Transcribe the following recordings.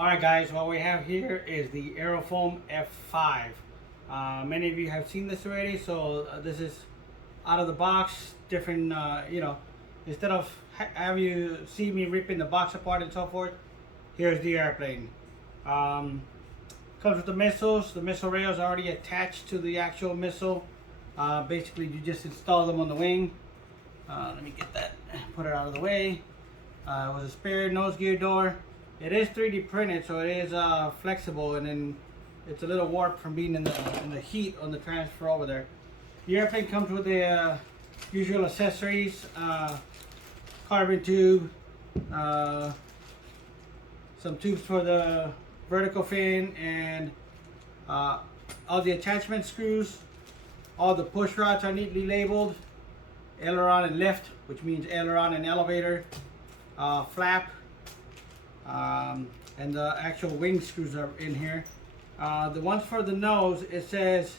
Alright guys, what we have here is the Aerofoam F-5. Many of you have seen this already, so this is out of the box, different, instead of have you see me ripping the box apart and so forth, here's the airplane. Comes with the missiles. The missile rails are already attached to the actual missile. Basically, you just install them on the wing. Let me get that, put it out of the way. It was a spare nose gear door. It is 3D printed, so it is flexible, and then it's a little warped from being in the heat on the transfer over there. The airplane comes with the usual accessories, carbon tube, some tubes for the vertical fin, and all the attachment screws. All the push rods are neatly labeled. Aileron and lift, which means aileron and elevator. Flap. And the actual wing screws are in here. The ones for the nose, it says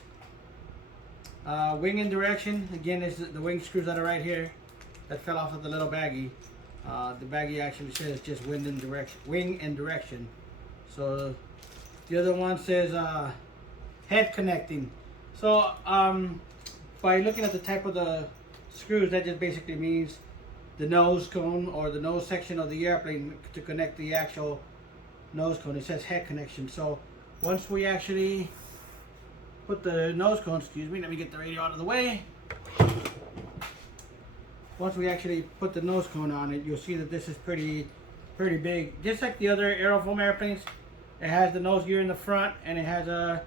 wing and direction. Again, this is the wing screws that are right here that fell off of the little baggie. The baggie actually says just wing and direction. So the other one says head connecting. So by looking at the type of the screws, that just basically means the nose cone or the nose section of the airplane to connect the actual nose cone. It says head connection. So once we actually put the nose cone, excuse me, let me get the radio out of the way. Once we actually put the nose cone on it, you'll see that this is pretty big. Just like the other Aerofoam airplanes, it has the nose gear in the front, and it has a,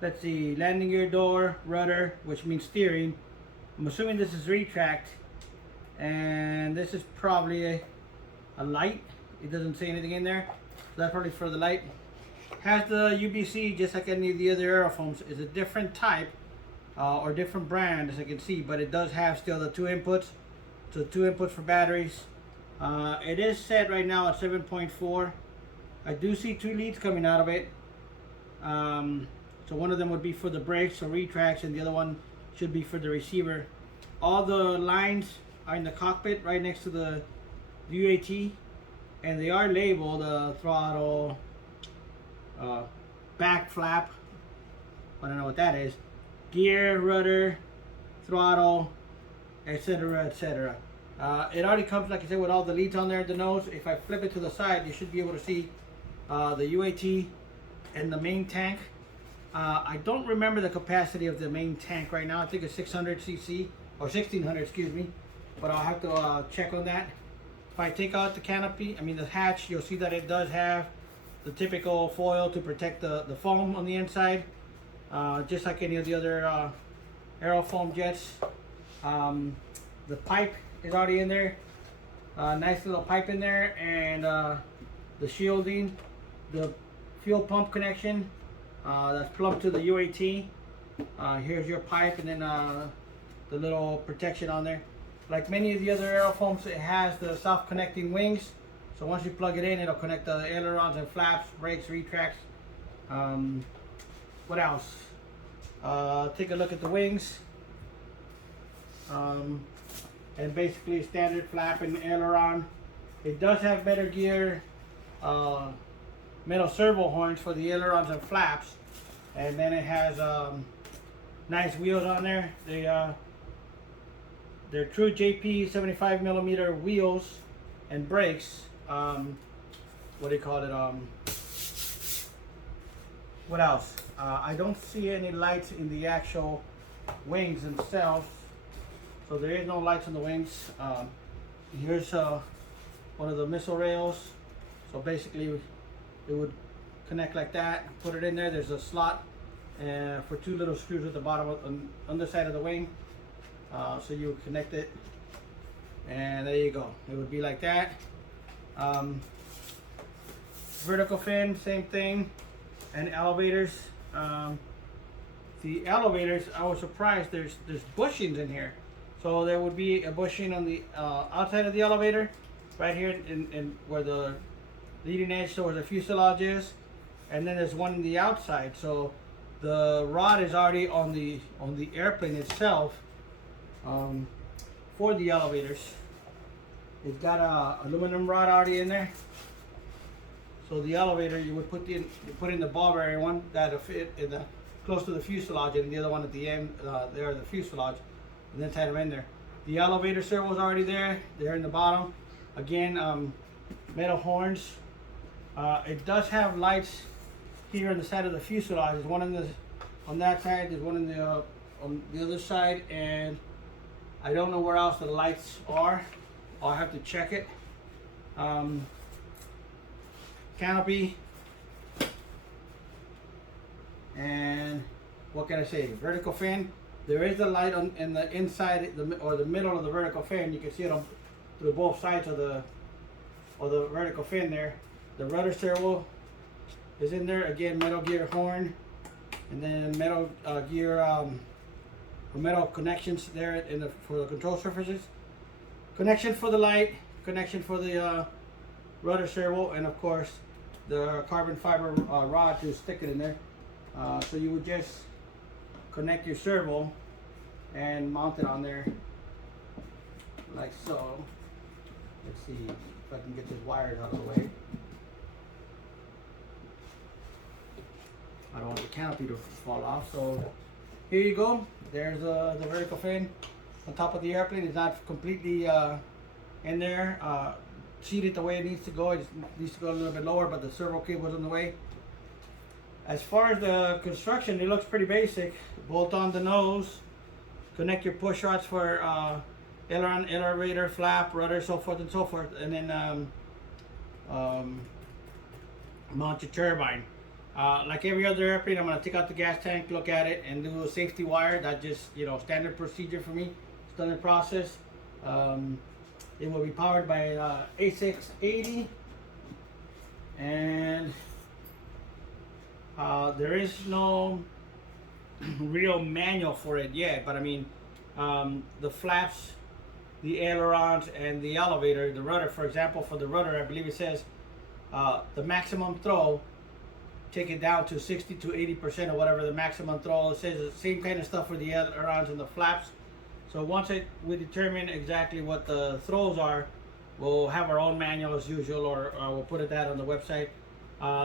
let's see, landing gear door, rudder, which means steering. I'm assuming this is retract. And this is probably a light. It doesn't say anything in there, so that's probably for the light. Has the UBC just like any of the other Aerofoams. It's a different type or different brand, as I can see, but it does have still the two inputs. So 2 inputs for batteries. It is set right now at 7.4. I do see 2 leads coming out of it. So one of them would be for the brakes or retracts, and the other one should be for the receiver. All the lines are in the cockpit right next to the UAT, and they are labeled throttle, back flap, I don't know what that is, gear, rudder, throttle, etc, etc. It already comes, like I said, with all the leads on there. The nose, if I flip it to the side, you should be able to see the UAT and the main tank. I don't remember the capacity of the main tank right now. I think it's 600 cc or 1600, excuse me, but I'll have to check on that. If I take out the canopy, the hatch, you'll see that it does have the typical foil to protect the foam on the inside, just like any of the other Aerofoam jets. The pipe is already in there, nice little pipe in there, and the shielding, the fuel pump connection that's plugged to the UAT. Here's your pipe, and then the little protection on there. Like many of the other Aerofoams, it has the self-connecting wings. So once you plug it in, it'll connect the ailerons and flaps, brakes, retracts. What else? Take a look at the wings. And basically standard flap and aileron. It does have better gear, metal servo horns for the ailerons and flaps. And then it has nice wheels on there. They're true JP 75mm wheels and brakes. What do you call it? What else? I don't see any lights in the actual wings themselves, so there is no lights on the wings. Here's one of the missile rails. So basically, it would connect like that. Put it in there. There's a slot for 2 little screws at the bottom on the underside of the wing. So you would connect it, and there you go. It would be like that. Vertical fin, same thing, and elevators. The elevators, I was surprised. There's bushings in here, so there would be a bushing on the outside of the elevator, right here in where the leading edge, so where the fuselage is, and then there's one on the outside. So the rod is already on the airplane itself. For the elevators, it's got a aluminum rod already in there. So the elevator, you would put in the ball bearing one that'll fit in the close to the fuselage, and the other one at the end there, the fuselage, and then tie them in there. The elevator servo is already there. They're in the bottom. Again, metal horns. It does have lights here on the side of the fuselage. There's one on that side. There's one on the other side, and I don't know where else the lights are. I'll have to check it. Canopy, and what can I say? Vertical fin. There is a light in the inside or the middle of the vertical fin. You can see it on through both sides of the vertical fin there. The rudder servo is in there. Again, metal gear horn, and then metal gear metal connections there for the control surfaces. Connection for the light, connection for the rudder servo, and of course the carbon fiber rod to stick it in there. So you would just connect your servo and mount it on there like so. Let's see if I can get this wired out of the way. I don't want the canopy to fall off. So here you go. There's the vertical fin on top of the airplane. It's not completely in there, seated the way it needs to go. It just needs to go a little bit lower, but the servo cable is in the way. As far as the construction, it looks pretty basic. Bolt on the nose, connect your push rods for aileron, elevator, flap, rudder, so forth and so forth, and then mount your turbine. Like every other airplane, I'm going to take out the gas tank, look at it, and do a safety wire. That's just, standard procedure for me, standard process. It will be powered by A680, and there is no real manual for it yet, but I mean, the flaps, the ailerons, and the elevator, the rudder, for example, for the rudder, I believe it says the maximum throw, take it down to 60 to 80% or whatever the maximum throw. It says the same kind of stuff for the ailerons and the flaps. So once we determine exactly what the throws are, we'll have our own manual as usual, or we'll put that on the website.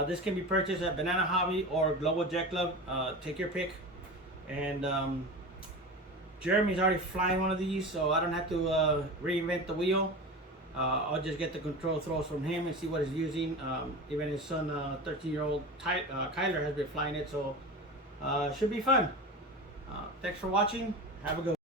This can be purchased at Banana Hobby or Global Jet Club. Take your pick. And Jeremy's already flying one of these, so I don't have to reinvent the wheel. I'll just get the control throws from him and see what he's using. Even his son, 13-year-old Kyler, has been flying it, so should be fun. Thanks for watching. Have a good one.